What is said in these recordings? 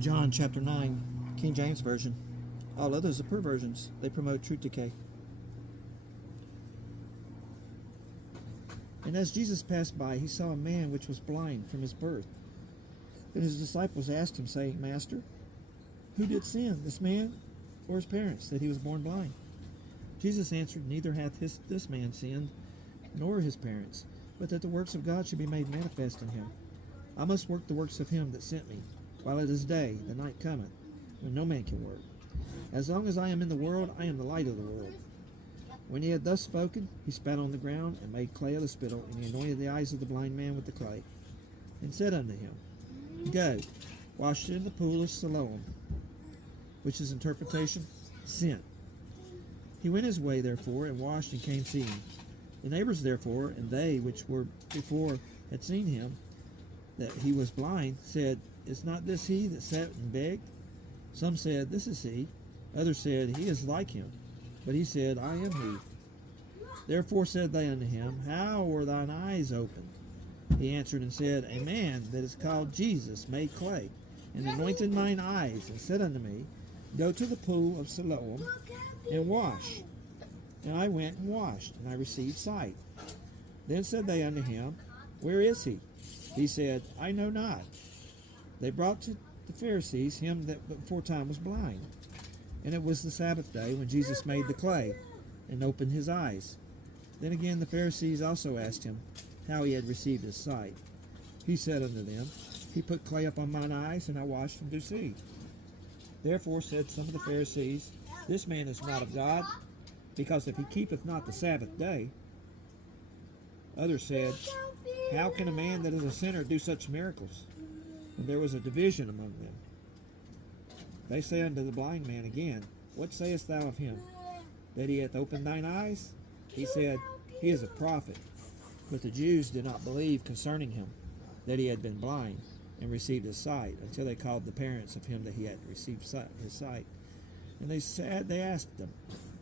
John chapter 9, King James Version. All others are perversions. They promote truth decay. And as Jesus passed by, he saw a man which was blind from his birth. And his disciples asked him, saying, Master, who did sin, this man or his parents, that he was born blind? Jesus answered, Neither hath this man sinned, nor his parents, but that the works of God should be made manifest in him. I must work the works of him that sent me. While it is day, the night cometh, when no man can work. As long as I am in the world, I am the light of the world. When he had thus spoken, he spat on the ground, and made clay of the spittle, and he anointed the eyes of the blind man with the clay, and said unto him, Go, wash in the pool of Siloam, which is interpretation, sent. He went his way, therefore, and washed, and came seeing. The neighbors, therefore, and they which were before had seen him, that he was blind, said, Is not this he that sat and begged? Some said, This is he. Others said, He is like him. But he said, I am he. Therefore said they unto him, How were thine eyes opened? He answered and said, A man that is called Jesus made clay, and anointed mine eyes, and said unto me, Go to the pool of Siloam, and wash. And I went and washed, and I received sight. Then said they unto him, Where is he? He said, I know not. They brought to the Pharisees him that before time was blind. And it was the Sabbath day when Jesus made the clay, and opened his eyes. Then again the Pharisees also asked him how he had received his sight. He said unto them, He put clay upon mine eyes, and I washed and do see. Therefore said some of the Pharisees, This man is not of God, because if he keepeth not the Sabbath day. Others said, How can a man that is a sinner do such miracles? And there was a division among them. They say unto the blind man again, What sayest thou of him? That he hath opened thine eyes? He said, He is a prophet. But the Jews did not believe concerning him, that he had been blind, and received his sight, until they called the parents of him that he had received his sight. And they asked them,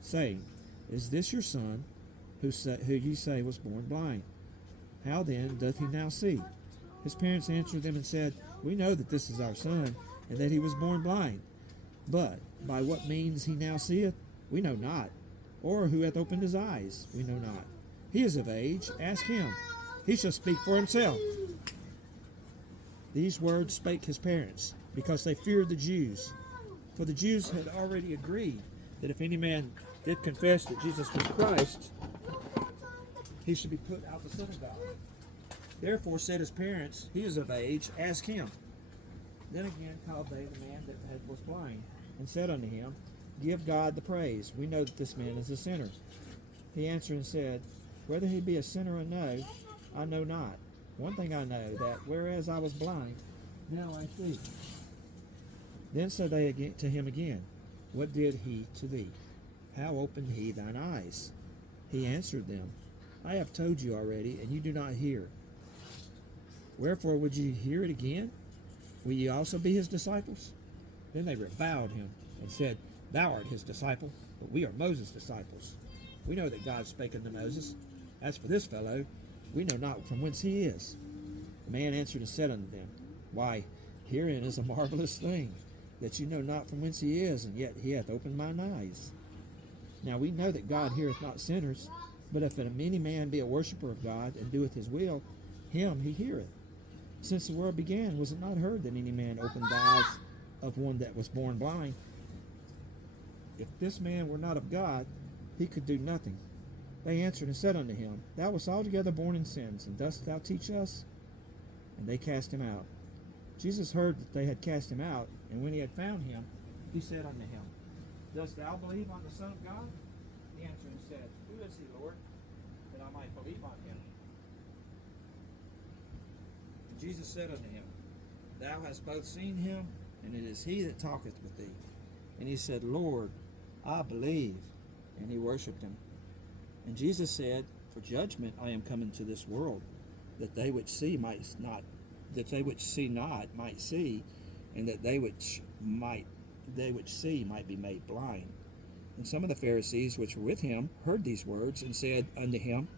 saying, Is this your son, who ye say was born blind? How then doth he now see? His parents answered them and said, We know that this is our son, and that he was born blind. But by what means he now seeth, we know not. Or who hath opened his eyes, we know not. He is of age, ask him. He shall speak for himself. These words spake his parents, because they feared the Jews. For the Jews had already agreed that if any man did confess that Jesus was Christ, he should be put out of the synagogue. Therefore said his parents, He is of age, ask him. Then again called they the man that was blind, and said unto him, Give God the praise. We know that this man is a sinner. He answered and said, Whether he be a sinner or no, I know not. One thing I know, that whereas I was blind, now I see. Then said they again to him again, What did he to thee? How opened he thine eyes? He answered them, I have told you already, and you do not hear. Wherefore would ye hear it again? Will ye also be his disciples? Then they reviled him, and said, Thou art his disciple, but we are Moses' disciples. We know that God spake unto Moses. As for this fellow, we know not from whence he is. The man answered and said unto them, Why, herein is a marvelous thing, that you know not from whence he is, and yet he hath opened mine eyes. Now we know that God heareth not sinners, but if any man be a worshipper of God, and doeth his will, him he heareth. Since the world began, was it not heard that any man opened the eyes of one that was born blind? If this man were not of God, he could do nothing. They answered and said unto him, Thou wast altogether born in sins, and dost thou teach us? And they cast him out. Jesus heard that they had cast him out, and when he had found him, he said unto him, Dost thou believe on the Son of God? He answered and said, Who is he, Lord, that I might believe on him? And Jesus said unto him, Thou hast both seen him, and it is he that talketh with thee. And he said, Lord, I believe. And he worshipped him. And Jesus said, For judgment I am come into this world, that they which see not might see, and that they which see might be made blind. And some of the Pharisees which were with him heard these words, and said unto him,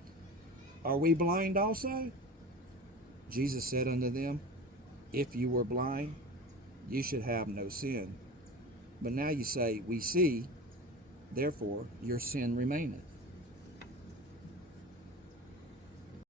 Are we blind also? Jesus said unto them, If you were blind, you should have no sin. But now you say, we see, therefore your sin remaineth.